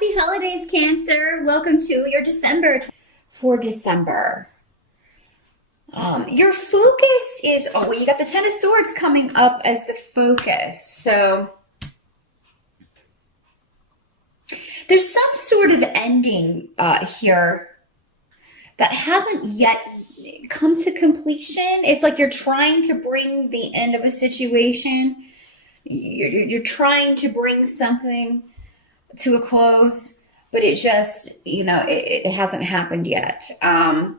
Happy holidays, Cancer. Welcome to your December. For December, your focus is, oh, well, you got the Ten of Swords coming up as the focus. So there's some sort of ending here that hasn't yet come to completion. It's like you're trying to bring the end of a situation. You're trying to bring something to a close, but it just, it hasn't happened yet. And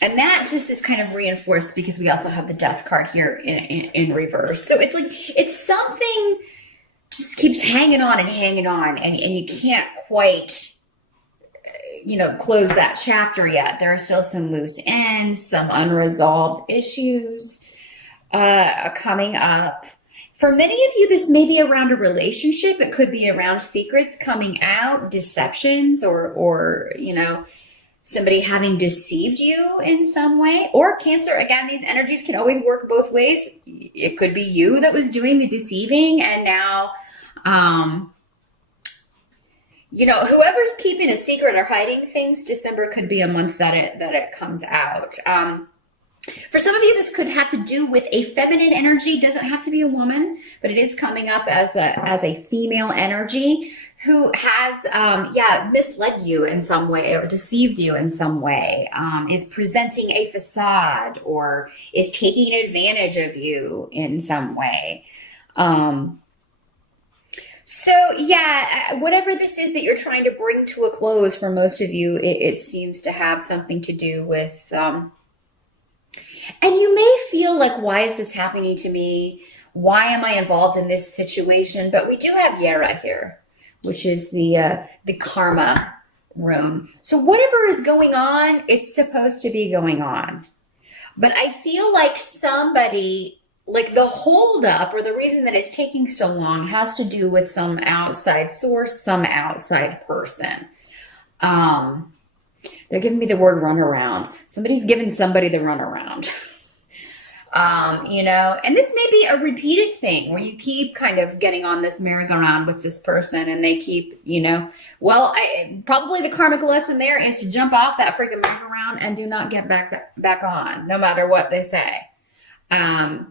that just is kind of reinforced because we also have the Death card here in reverse. So it's like, it's something just keeps hanging on, and you can't quite, close that chapter yet. There are still some loose ends, some unresolved issues coming up. For many of you, this may be around a relationship. It could be around secrets coming out, deceptions, or somebody having deceived you in some way. Or Cancer, again, these energies can always work both ways. It could be you that was doing the deceiving, and now, whoever's keeping a secret or hiding things, December could be a month that it comes out. For some of you, this could have to do with a feminine energy. Doesn't have to be a woman, but it is coming up as a female energy who has, misled you in some way or deceived you in some way, is presenting a facade or is taking advantage of you in some way. So whatever this is that you're trying to bring to a close, for most of you, it seems to have something to do with, and you may feel like, why is this happening to me? Why am I involved in this situation? But we do have Yara here, which is the karma rune. So whatever is going on, it's supposed to be going on. But I feel like somebody, like the holdup or the reason that it's taking so long has to do with some outside source, some outside person. They're giving me the word runaround. Somebody's giving somebody the runaround. And this may be a repeated thing where you keep kind of getting on this merry-go-round with this person and they keep, probably the karmic lesson there is to jump off that freaking merry-go-round and do not get back on, no matter what they say. And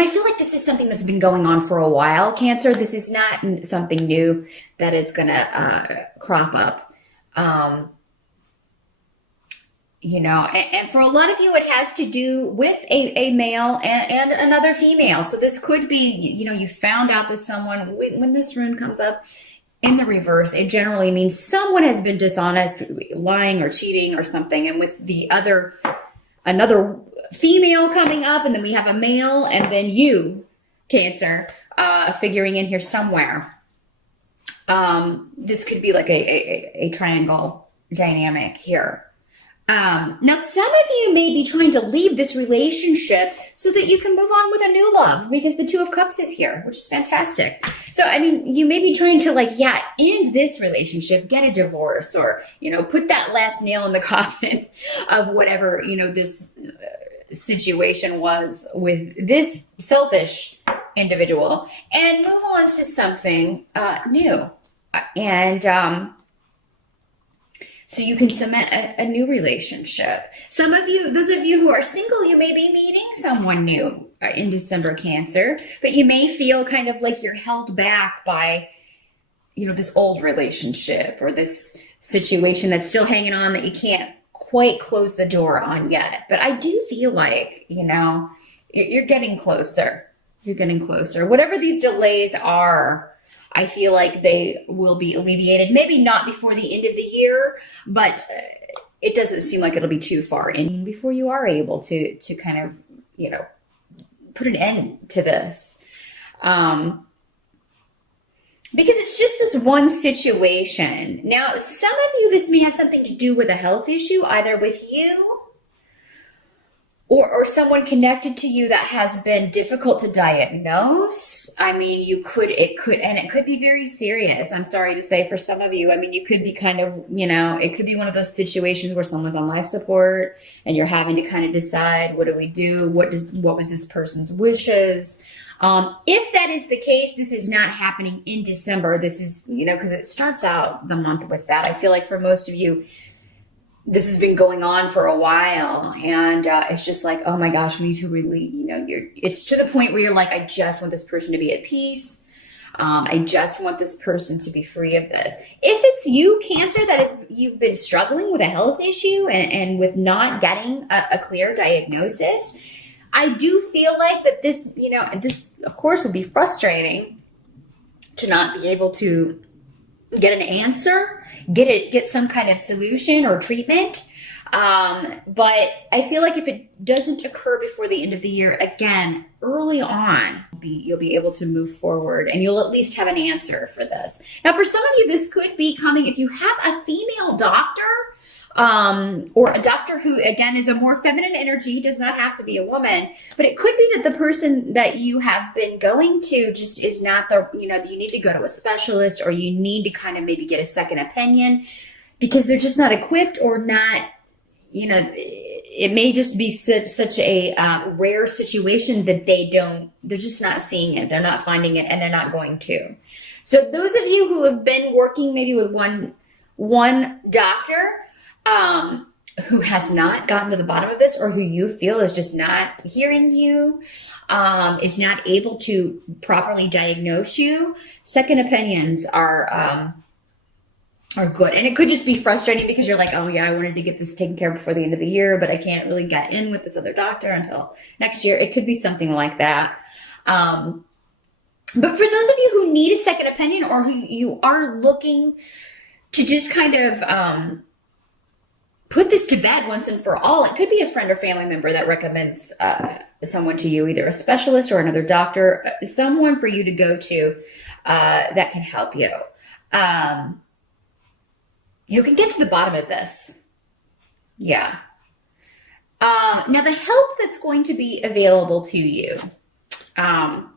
I feel like this is something that's been going on for a while, Cancer. This is not something new that is going to crop up. And for a lot of you, it has to do with a male and another female. So this could be, you found out that someone, when this rune comes up in the reverse, it generally means someone has been dishonest, lying or cheating or something. And with another female coming up, and then we have a male, and then you, Cancer, figuring in here somewhere. This could be like a triangle dynamic here. Now, some of you may be trying to leave this relationship so that you can move on with a new love, because the Two of Cups is here, which is fantastic. So, you may be trying to end this relationship, get a divorce, or, put that last nail in the coffin of whatever, this situation was with this selfish individual, and move on to something new. And so you can cement a new relationship. Some of you, those of you who are single, you may be meeting someone new in December, Cancer, but you may feel kind of like you're held back by, this old relationship or this situation that's still hanging on that you can't quite close the door on yet. But I do feel like, you're getting closer. You're getting closer. Whatever these delays are, I feel like they will be alleviated. Maybe not before the end of the year, but it doesn't seem like it'll be too far in before you are able to kind of, put an end to this. Because it's just this one situation. Now, some of you, this may have something to do with a health issue, either with you or someone connected to you that has been difficult to diagnose. It could be very serious. I'm sorry to say for some of you, you could be kind of, it could be one of those situations where someone's on life support and you're having to kind of decide, what do we do? What was this person's wishes? If that is the case, this is not happening in December. This is, because it starts out the month with that. I feel like for most of you, this has been going on for a while, and it's just like, oh my gosh, we need to really, it's to the point where you're like, I just want this person to be at peace. I just want this person to be free of this. If it's you, Cancer, you've been struggling with a health issue and with not getting a clear diagnosis, I do feel like that this, this of course would be frustrating to not be able to get an answer, get some kind of solution or treatment. But I feel like if it doesn't occur before the end of the year, again, early on, you'll be able to move forward and you'll at least have an answer for this. Now, for some of you, this could be coming if you have a female doctor, or a doctor who, again, is a more feminine energy, does not have to be a woman, but it could be that the person that you have been going to just is not you need to go to a specialist, or you need to kind of maybe get a second opinion because they're just not equipped, or not, it may just be such a rare situation that they're just not seeing it. They're not finding it, and they're not going to. So those of you who have been working maybe with one doctor, who has not gotten to the bottom of this, or who you feel is just not hearing you, is not able to properly diagnose you, second opinions are good. And it could just be frustrating because you're like, oh yeah, I wanted to get this taken care of before the end of the year, but I can't really get in with this other doctor until next year. It could be something like that. But for those of you who need a second opinion, or who you are looking to just kind of put this to bed once and for all, it could be a friend or family member that recommends someone to you, either a specialist or another doctor, someone for you to go to that can help you. You can get to the bottom of this. Yeah. Now, the help that's going to be available to you. Four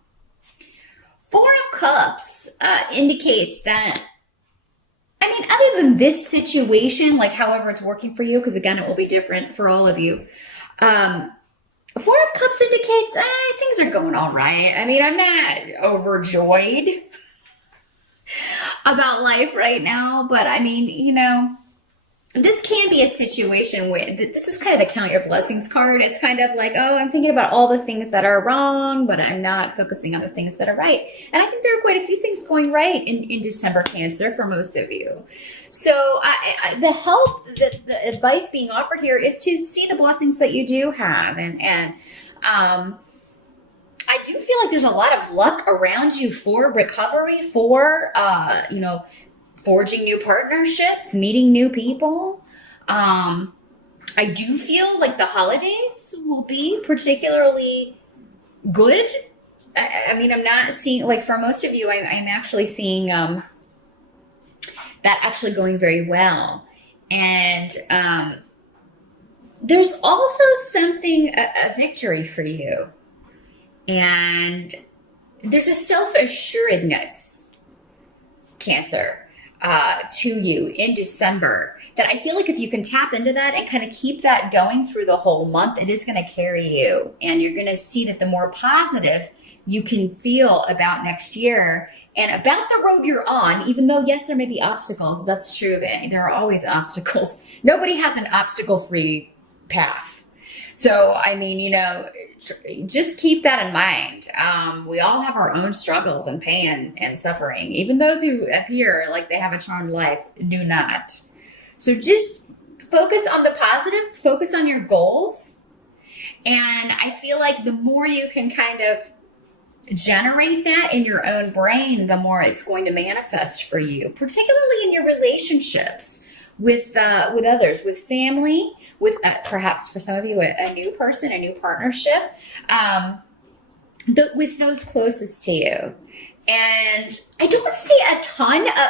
of Cups indicates that, other than this situation, like however it's working for you, because again, it will be different for all of you. Four of Cups indicates things are going all right. I'm not overjoyed about life right now, but this can be a situation where this is kind of the Count Your Blessings card. It's kind of like, oh, I'm thinking about all the things that are wrong, but I'm not focusing on the things that are right. And I think there are quite a few things going right in December, Cancer, for most of you. So the help, the advice being offered here is to see the blessings that you do have. And I do feel like there's a lot of luck around you for recovery, for, forging new partnerships, meeting new people. I do feel like the holidays will be particularly good. I'm not seeing, like for most of you, I'm actually seeing that actually going very well. And there's also something, a victory for you. And there's a self-assuredness, Cancer, to you in December, that I feel like if you can tap into that and kind of keep that going through the whole month, it is going to carry you. And you're going to see that the more positive you can feel about next year and about the road you're on, even though, yes, there may be obstacles. That's true of it. There are always obstacles. Nobody has an obstacle-free path. So, just keep that in mind. We all have our own struggles and pain and suffering. Even those who appear like they have a charmed life do not. So just focus on the positive, focus on your goals. And I feel like the more you can kind of generate that in your own brain, the more it's going to manifest for you, particularly in your relationships with others, with family, with perhaps for some of you a new person, a new partnership, with those closest to you. And I don't see a ton of,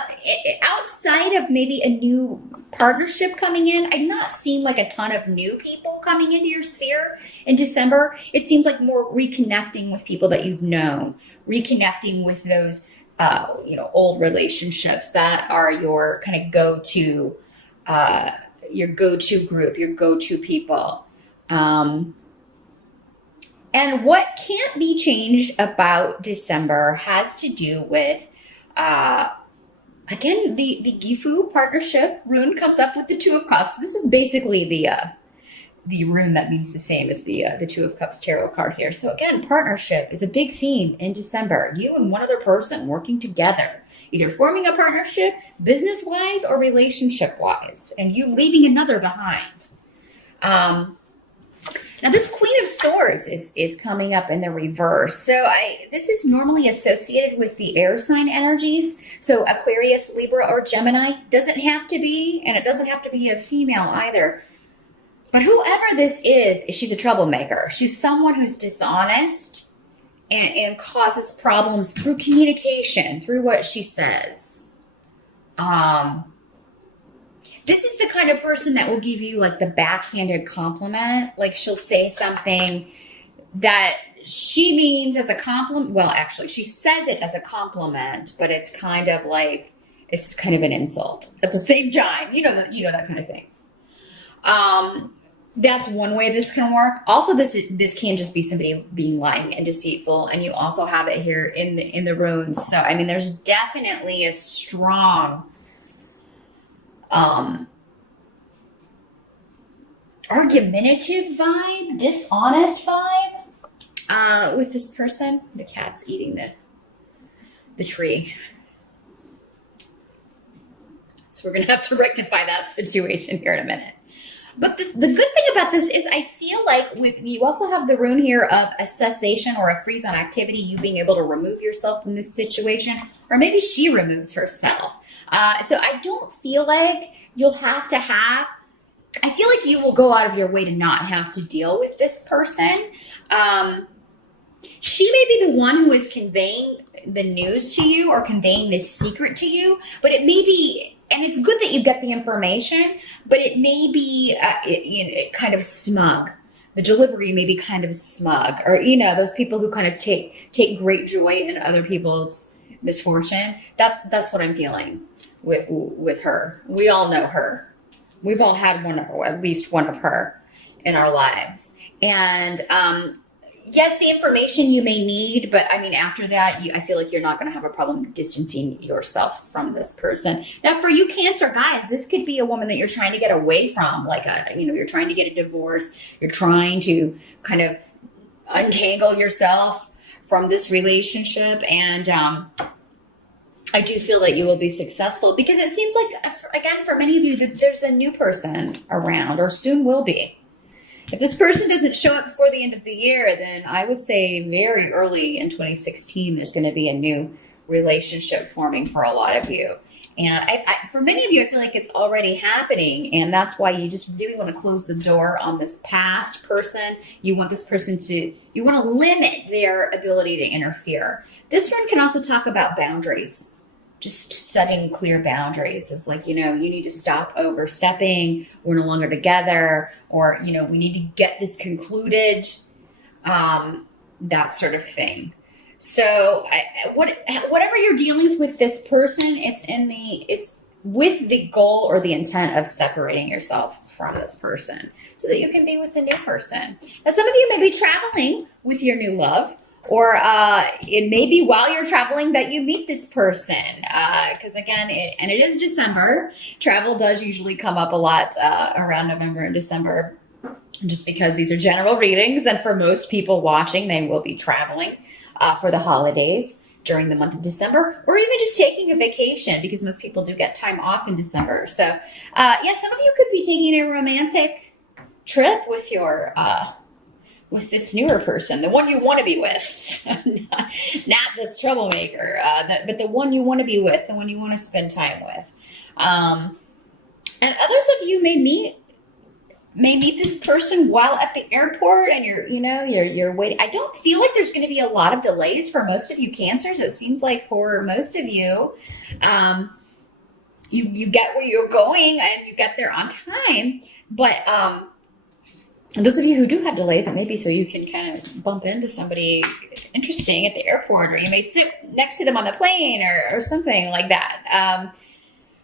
outside of maybe a new partnership coming in, I'm not seeing like a ton of new people coming into your sphere in December. It seems like more reconnecting with people that you've known, reconnecting with those, old relationships that are your kind of go-to, your go-to group, your go-to people. And what can't be changed about December has to do with, uh, again, the Gifu partnership rune comes up with the Two of Cups. This is basically the rune that means the same as the Two of Cups tarot card here. So again, partnership is a big theme in December. You and one other person working together, either forming a partnership business-wise or relationship-wise, and you leaving another behind. Now this Queen of Swords is coming up in the reverse. So this is normally associated with the air sign energies. So Aquarius, Libra, or Gemini. Doesn't have to be, and it doesn't have to be a female either. But whoever this is, she's a troublemaker. She's someone who's dishonest and causes problems through communication, through what she says. This is the kind of person that will give you like the backhanded compliment. Like she'll say something that she means as a compliment. Well, actually, she says it as a compliment, but it's kind of like, it's kind of an insult at the same time. You know that kind of thing. That's one way this can work. Also, this can just be somebody being lying and deceitful, and you also have it here in the runes. So, I mean, there's definitely a strong argumentative vibe, dishonest vibe with this person. The cat's eating the tree. So we're going to have to rectify that situation here in a minute. But the good thing about this is I feel like you also have the rune here of a cessation or a freeze on activity, you being able to remove yourself from this situation, or maybe she removes herself. So I don't feel like you'll have to I feel like you will go out of your way to not have to deal with this person. She may be the one who is conveying the news to you or conveying this secret to you, but it may be, and it's good that you get the information, but it may be kind of smug. The delivery may be kind of smug, or those people who kind of take great joy in other people's misfortune. That's what I'm feeling with her. We all know her. We've all had one, or at least one of her in our lives. And yes, the information you may need, but I mean, after that, I feel like you're not going to have a problem distancing yourself from this person. Now, for you Cancer guys, this could be a woman that you're trying to get away from, like you're trying to get a divorce. You're trying to kind of untangle yourself from this relationship, and I do feel that you will be successful, because it seems like, again, for many of you, that there's a new person around, or soon will be. If this person doesn't show up before the end of the year, then I would say very early in 2016, there's going to be a new relationship forming for a lot of you. And for many of you, I feel like it's already happening. And that's why you just really want to close the door on this past person. You want this person you want to limit their ability to interfere. This one can also talk about boundaries. Just setting clear boundaries is like, you need to stop overstepping. We're no longer together, or, we need to get this concluded, that sort of thing. So whatever your dealings with this person, it's with the goal or the intent of separating yourself from this person so that you can be with the new person. Now, some of you may be traveling with your new love, or it may be while you're traveling that you meet this person. Because again, it is December. Travel does usually come up a lot around November and December, just because these are general readings. And for most people watching, they will be traveling for the holidays during the month of December, or even just taking a vacation, because most people do get time off in December. So some of you could be taking a romantic trip with your with this newer person, the one you want to be with, not this troublemaker, but the one you want to be with, the one you want to spend time with. And others of you may meet this person while at the airport, and you're waiting. I don't feel like there's going to be a lot of delays for most of you Cancers. It seems like for most of you, you get where you're going and you get there on time. But and those of you who do have delays, it may be so you can kind of bump into somebody interesting at the airport, or you may sit next to them on the plane, or something like that.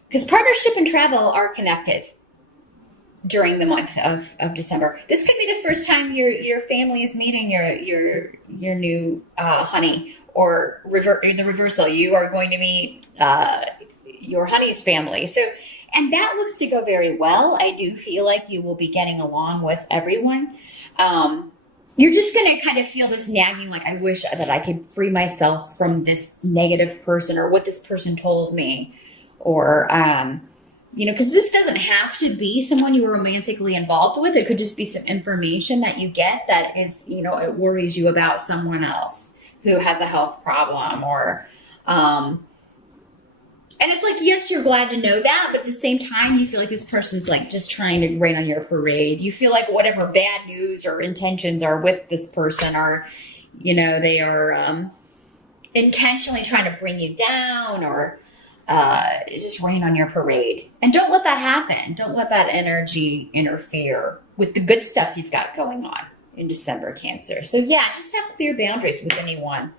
Because partnership and travel are connected. during the month of December. This could be the first time your family is meeting your new honey, or the reversal. You are going to meet your honey's family. So, and that looks to go very well. I do feel like you will be getting along with everyone. You're just going to kind of feel this nagging, like, I wish that I could free myself from this negative person, or what this person told me, or, because this doesn't have to be someone you were romantically involved with. It could just be some information that you get that is, it worries you about someone else who has a health problem, or, and it's like, yes, you're glad to know that, but at the same time, you feel like this person's like just trying to rain on your parade. You feel like whatever bad news or intentions are with this person are, they are intentionally trying to bring you down, or just rain on your parade. And don't let that happen. Don't let that energy interfere with the good stuff you've got going on in December, Cancer. So yeah, just have clear boundaries with anyone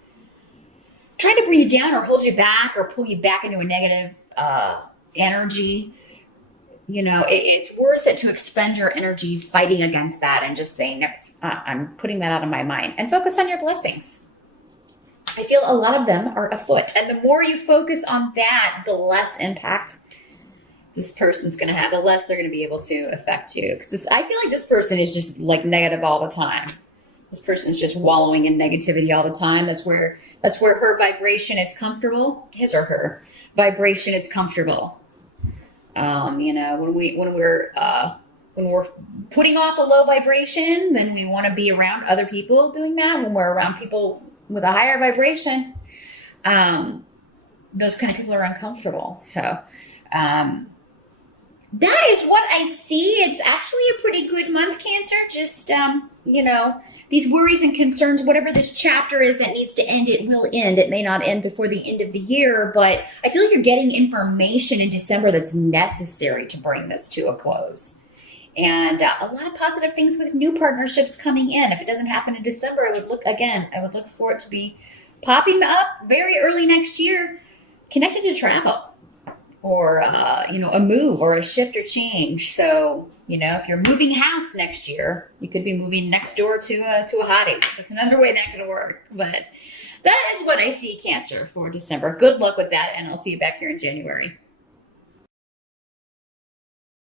trying to bring you down or hold you back or pull you back into a negative energy. It's worth it to expend your energy fighting against that and just saying, I'm putting that out of my mind, and focus on your blessings. I feel a lot of them are afoot. And the more you focus on that, the less impact this person's going to have, the less they're going to be able to affect you. Because I feel like this person is just like negative all the time. This person's just wallowing in negativity all the time. That's where her vibration is comfortable. His or her vibration is comfortable. When we're putting off a low vibration, then we want to be around other people doing that. When we're around people with a higher vibration, those kind of people are uncomfortable. So, that is what I see. It's actually a pretty good month, Cancer. Just, these worries and concerns, whatever this chapter is that needs to end, it will end. It may not end before the end of the year, but I feel like you're getting information in December that's necessary to bring this to a close. And a lot of positive things with new partnerships coming in. If it doesn't happen in December, I would look for it to be popping up very early next year, connected to travel, or, a move or a shift or change. So, if you're moving house next year, you could be moving next door to a hottie. That's another way that could work. But that is what I see, Cancer, for December. Good luck with that, and I'll see you back here in January.